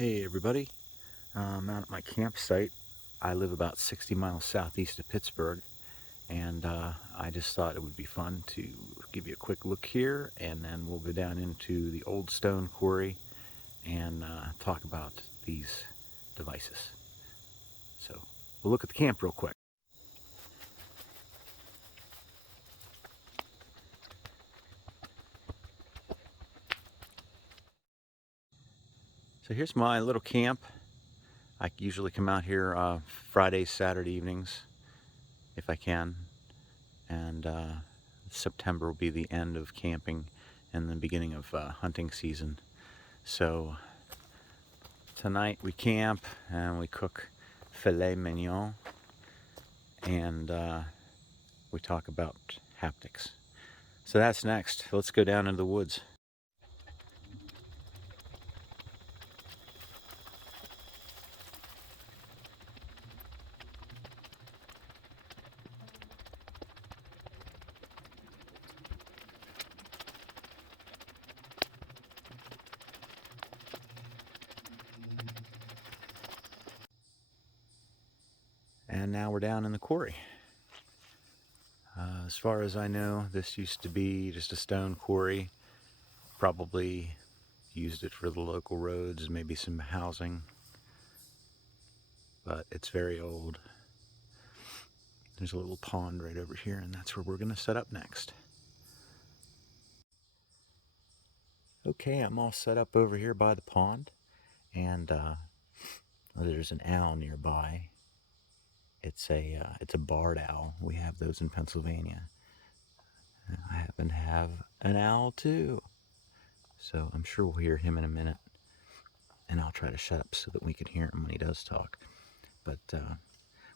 Hey everybody, I'm out at my campsite. I live about 60 miles southeast of Pittsburgh, and I just thought it would be fun to give you a quick look here, and then we'll go down into the old stone quarry and talk about these devices. So we'll look at the camp real quick. So here's my little camp. I usually come out here Friday, Saturday evenings if I can, and September will be the end of camping and the beginning of hunting season. So tonight we camp and we cook filet mignon, and we talk about haptics. So that's next. Let's go down into the woods. And now we're down in the quarry. As far as I know, this used to be just a stone quarry. Probably used it for the local roads, maybe some housing, but it's very old. There's a little pond right over here, and that's where we're going to set up next. Okay, I'm all set up over here by the pond, and there's an owl nearby. It's a barred owl. We have those in Pennsylvania. I happen to have an owl too, so I'm sure we'll hear him in a minute, and I'll try to shut up so that we can hear him when he does talk. But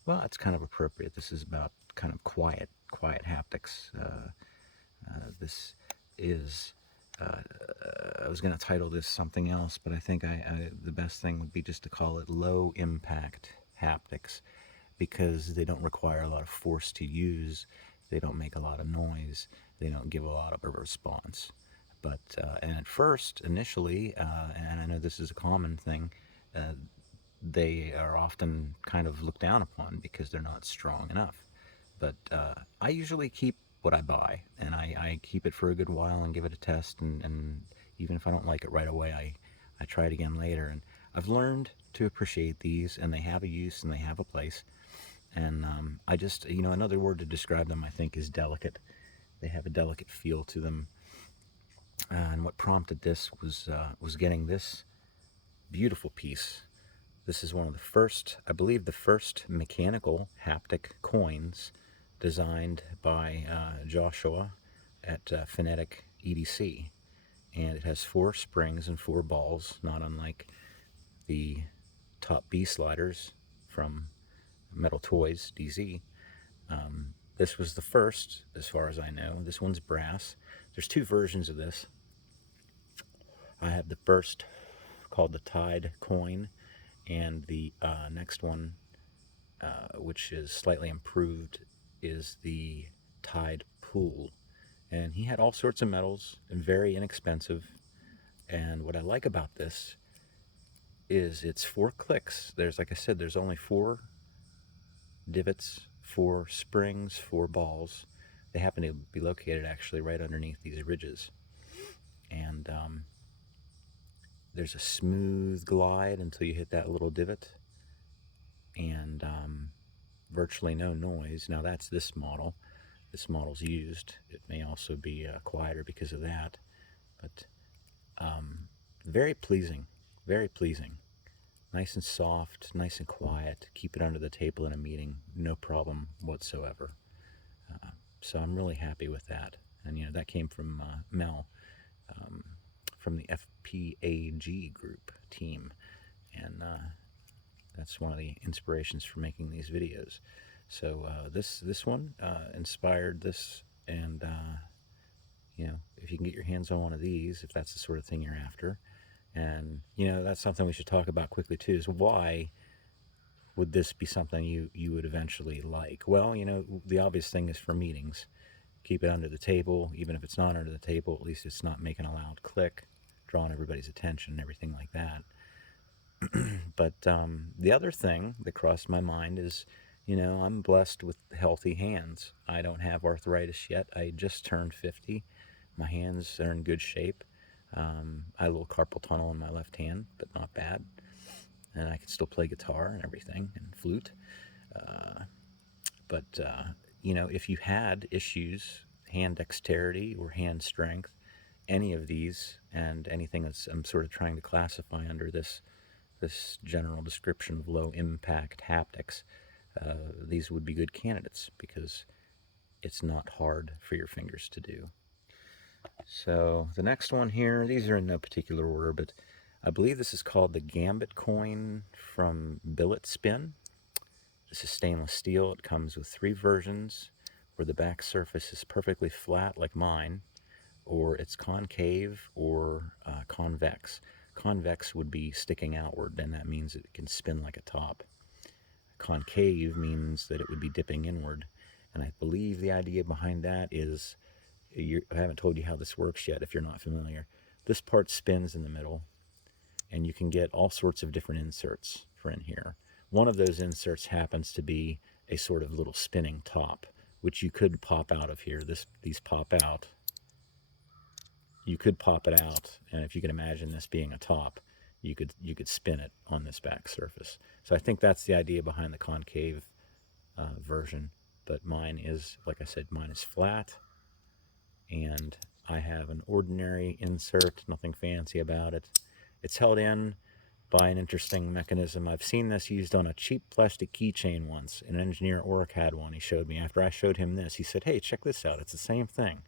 well, it's kind of appropriate. This is about kind of quiet haptics. This is. I was going to title this something else, but I think the best thing would be just to call it low impact haptics, because they don't require a lot of force to use, they don't make a lot of noise, they don't give a lot of a response. But and at first, initially, and I know this is a common thing, they are often kind of looked down upon because they're not strong enough. But I usually keep what I buy, and I keep it for a good while and give it a test, and even if I don't like it right away, I try it again later. And I've learned to appreciate these, and they have a use and they have a place. And I just, another word to describe them, I think, is delicate. They have a delicate feel to them. And what prompted this was getting this beautiful piece. This is one of the first, I believe, the first mechanical haptic coins designed by Joshua at Phonetic EDC. And it has 4 springs and 4 balls, not unlike the Top B sliders from Metal Toys DZ. This was the first, as far as I know. This one's brass. There's 2 versions of this. I have the first, called the Tide Coin, and the next one, which is slightly improved, is the Tide Pool. And he had all sorts of metals and very inexpensive. And what I like about this is it's 4 clicks. There's, like I said, there's only 4 divots, 4 springs, 4 balls. They happen to be located actually right underneath these ridges. And there's a smooth glide until you hit that little divot, and virtually no noise. Now that's this model. This model's used. It may also be quieter because of that, but very pleasing, very pleasing. Nice and soft, nice and quiet. Keep it under the table in a meeting, no problem whatsoever. So I'm really happy with that. And that came from Mel, from the FPAG group team, and that's one of the inspirations for making these videos. So this one inspired this, and if you can get your hands on one of these, if that's the sort of thing you're after. And that's something we should talk about quickly too, is why would this be something you would eventually like? Well, the obvious thing is for meetings. Keep it under the table. Even if it's not under the table, at least it's not making a loud click, drawing everybody's attention and everything like that. But the other thing that crossed my mind is, I'm blessed with healthy hands. I don't have arthritis yet. I just turned 50. My hands are in good shape. I have a little carpal tunnel in my left hand, but not bad. And I can still play guitar and everything and flute. But if you had issues, hand dexterity or hand strength, any of these, and anything that's I'm sort of trying to classify under this general description of low impact haptics, these would be good candidates because it's not hard for your fingers to do. So the next one here, these are in no particular order, but I believe this is called the Gambit Coin from Billet Spin. This is stainless steel. It comes with 3 versions where the back surface is perfectly flat like mine, or it's concave or convex. Convex would be sticking outward, and that means it can spin like a top. Concave means that it would be dipping inward, and I believe the idea behind that is, I haven't told you how this works yet if you're not familiar. This part spins in the middle, and you can get all sorts of different inserts for in here. One of those inserts happens to be a sort of little spinning top, which you could pop out of here. These pop out. You could pop it out, and if you can imagine this being a top, you could spin it on this back surface. So I think that's the idea behind the concave version. But mine is, like I said, mine is flat, and I have an ordinary insert, nothing fancy about it. It's held in by an interesting mechanism. I've seen this used on a cheap plastic keychain once. An engineer at work had one. He showed me. After I showed him this, he said, "Hey, check this out. It's the same thing."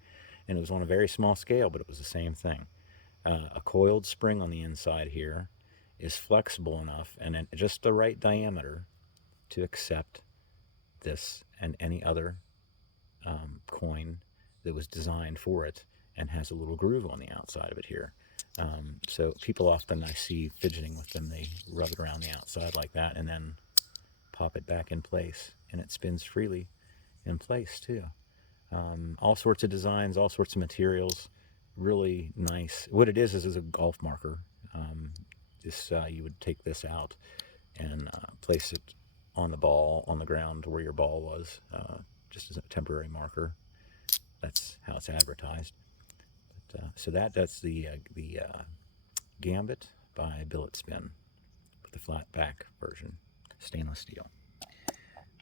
And it was on a very small scale, but it was the same thing. A coiled spring on the inside here is flexible enough and at just the right diameter to accept this and any other coin that was designed for it, and has a little groove on the outside of it here. So people often I see fidgeting with them, they rub it around the outside like that and then pop it back in place, and it spins freely in place too. All sorts of designs, all sorts of materials, really nice. What it is a golf marker. You would take this out and place it on the ball, on the ground where your ball was, just as a temporary marker. That's how it's advertised. So that's the Gambit by Billet Spin, with the flat back version, stainless steel.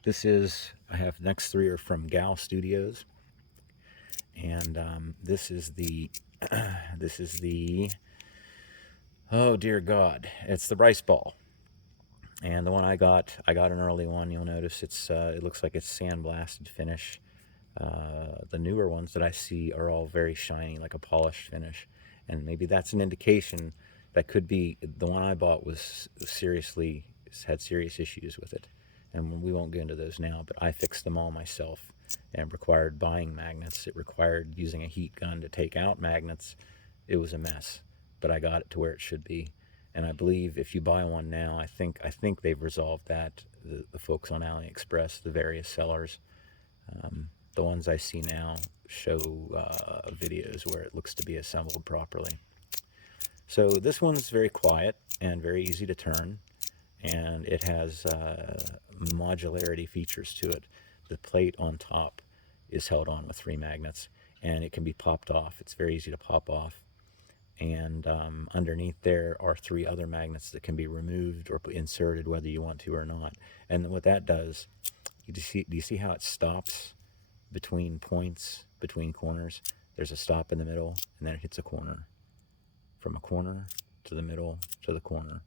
I have next 3 are from Gal Studios, and this is the oh dear God, it's the rice ball. And the one I got an early one. You'll notice it looks like it's sandblasted finish. The newer ones that I see are all very shiny, like a polished finish, and maybe that's an indication that could be the one I bought had serious issues with it, and we won't get into those now. But I fixed them all myself, and required buying magnets. It required using a heat gun to take out magnets. It was a mess, but I got it to where it should be. And I believe if you buy one now, I think they've resolved that. The folks on AliExpress, the various sellers, the ones I see now show videos where it looks to be assembled properly. So this one's very quiet and very easy to turn, and it has modularity features to it. The plate on top is held on with 3 magnets, and it can be popped off. It's very easy to pop off. And underneath there are 3 other magnets that can be removed or inserted whether you want to or not. And what that does, do you see how it stops between points, between corners? There's a stop in the middle, and then it hits a corner. From a corner to the middle to the corner.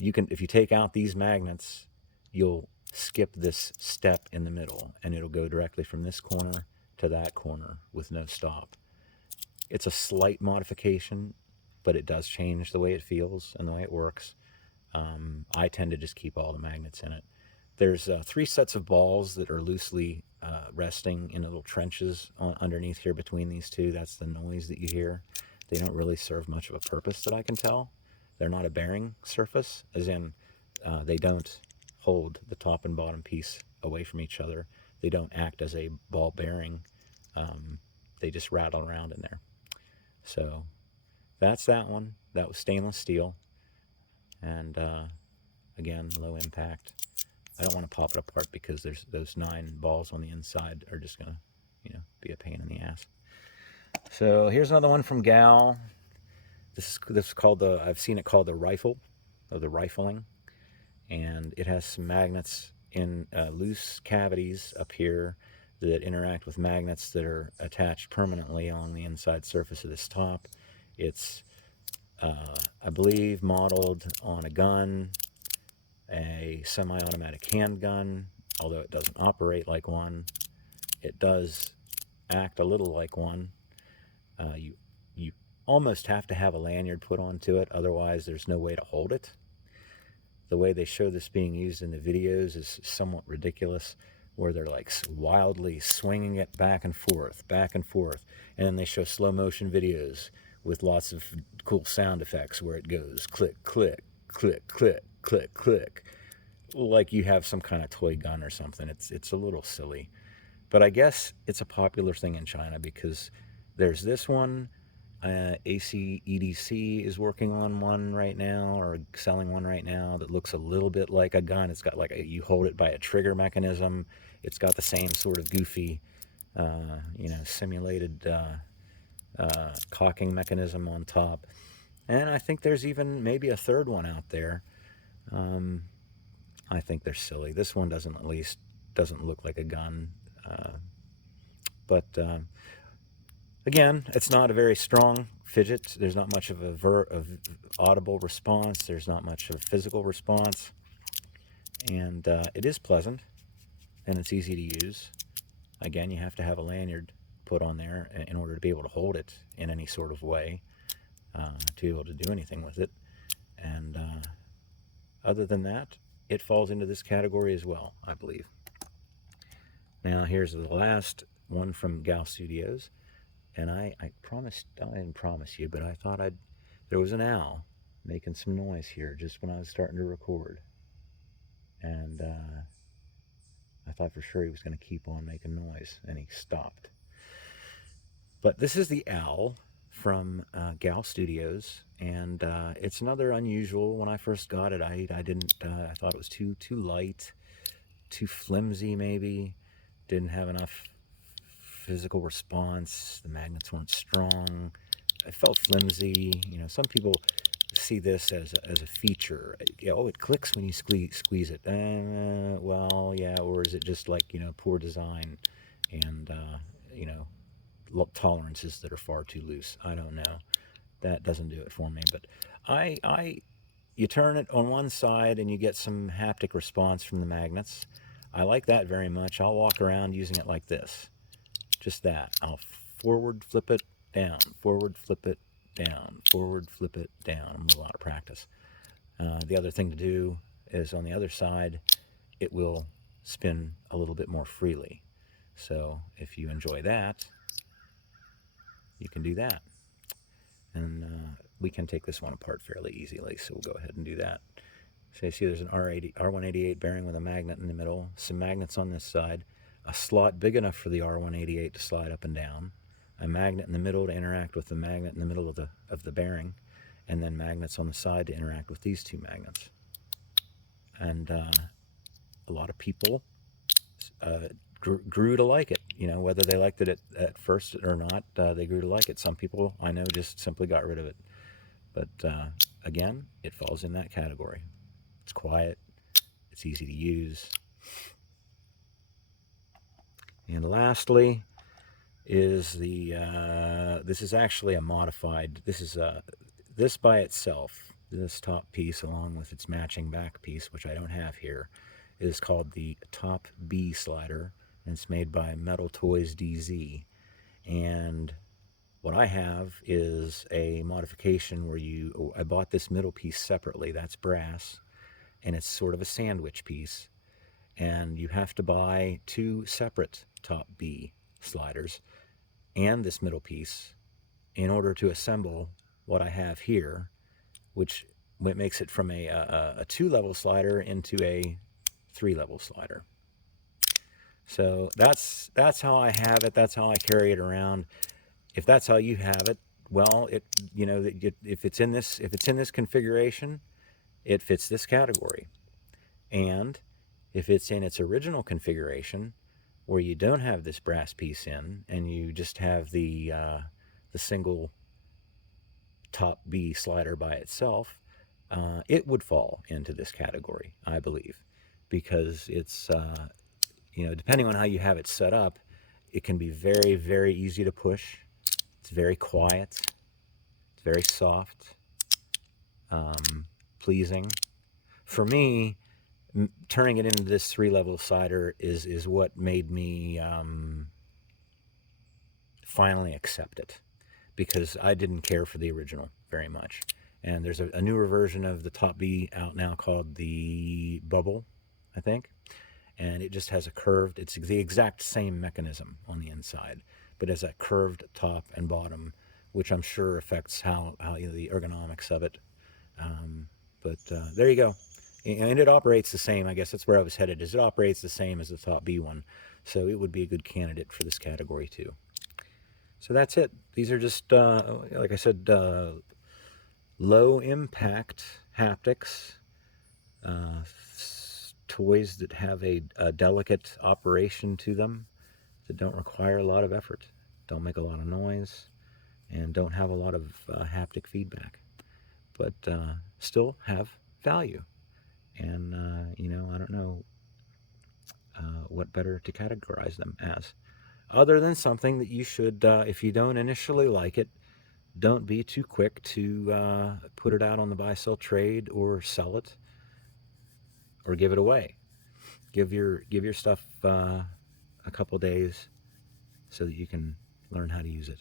If you take out these magnets, you'll skip this step in the middle, and it'll go directly from this corner to that corner with no stop. It's a slight modification, but it does change the way it feels and the way it works. I tend to just keep all the magnets in it. There's 3 sets of balls that are loosely resting in little trenches underneath here between these 2. That's the noise that you hear. They don't really serve much of a purpose that I can tell. They're not a bearing surface, as in they don't hold the top and bottom piece away from each other. They don't act as a ball bearing. They just rattle around in there. So that's that one. That was stainless steel. And again, low impact. I don't want to pop it apart because there's those 9 balls on the inside are just gonna, be a pain in the ass. So here's another one from Gal. This is called the, I've seen it called the rifle, or the rifling, and it has some magnets in loose cavities up here that interact with magnets that are attached permanently along the inside surface of this top. It's, I believe, modeled on a gun, a semi-automatic handgun, although it doesn't operate like one. It does act a little like one. You almost have to have a lanyard put onto it, otherwise there's no way to hold it. The way they show this being used in the videos is somewhat ridiculous, where they're like wildly swinging it back and forth, and then they show slow motion videos with lots of cool sound effects where it goes click, click, click, click, click, click, like you have some kind of toy gun or something. It's a little silly, but I guess it's a popular thing in China because there's this one. ACEDC is working on one right now, or selling one right now, that looks a little bit like a gun. It's got like you hold it by a trigger mechanism. It's got the same sort of goofy, simulated cocking mechanism on top. And I think there's even maybe a third one out there. I think they're silly. This one at least doesn't look like a gun. But again, it's not a very strong fidget. There's not much of of audible response. There's not much of physical response. And it is pleasant, and it's easy to use. Again, you have to have a lanyard put on there in order to be able to hold it in any sort of way, to be able to do anything with it. And other than that, it falls into this category as well, I believe. Now, here's the last one from Gal Studios. And I didn't promise you, but I thought there was an owl making some noise here just when I was starting to record. And I thought for sure he was going to keep on making noise, and he stopped. But this is the owl from Gal Studios, and it's another unusual. When I first got it, I thought it was too light, too flimsy maybe, didn't have enough physical response. The magnets weren't strong. It felt flimsy. Some people see this as a feature. It clicks when you squeeze it. Well, yeah. Or is it just like poor design and tolerances that are far too loose? I don't know. That doesn't do it for me. But you turn it on one side and you get some haptic response from the magnets. I like that very much. I'll walk around using it like this. Just that. I'll forward flip it down, forward flip it down, forward flip it down. I'm a lot of practice. The other thing to do is on the other side, it will spin a little bit more freely. So if you enjoy that, you can do that. And we can take this one apart fairly easily, so we'll go ahead and do that. So you see there's an R188 bearing with a magnet in the middle, some magnets on this side, a slot big enough for the R188 to slide up and down, a magnet in the middle to interact with the magnet in the middle of the bearing, and then magnets on the side to interact with these two magnets. And a lot of people grew to like it. Whether they liked it at first or not, they grew to like it. Some people I know just simply got rid of it. But again, it falls in that category. It's quiet. It's easy to use. And lastly is this is actually a modified, this by itself, this top piece along with its matching back piece, which I don't have here, is called the Top B slider, and it's made by Metal Toys DZ. And what I have is a modification where I bought this middle piece separately, that's brass, and it's sort of a sandwich piece. And you have to buy 2 separate Top B sliders and this middle piece in order to assemble what I have here, which makes it from a 2-level slider into a 3-level slider. So that's how I have it. That's how I carry it around. If that's how you have it, well, if it's in this configuration, it fits this category. And if it's in its original configuration, where you don't have this brass piece in, and you just have the single top B slider by itself, it would fall into this category, I believe, because it's depending on how you have it set up, it can be very, very easy to push. It's very quiet. It's very soft, pleasing. For me, turning it into this 3-level slider is what made me finally accept it, because I didn't care for the original very much. And there's a newer version of the Top B out now called the Bubble, I think. And it just has a curved, it's the exact same mechanism on the inside, but has that curved top and bottom, which I'm sure affects how the ergonomics of it. But there you go. And it operates the same. I guess that's where I was headed, is it operates the same as the Top B one. So it would be a good candidate for this category too. So that's it. These are just, like I said, low impact haptics, toys that have a delicate operation to them, that don't require a lot of effort, don't make a lot of noise, and don't have a lot of haptic feedback, but still have value. And, I don't know what better to categorize them as, other than something that you should, if you don't initially like it, don't be too quick to put it out on the buy-sell trade or sell it or give it away. Give your stuff a couple days so that you can learn how to use it.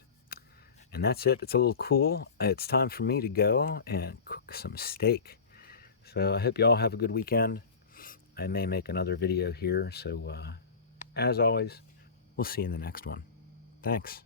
And that's it. It's a little cool. It's time for me to go and cook some steak. So I hope you all have a good weekend. I may make another video here. So as always, we'll see you in the next one. Thanks.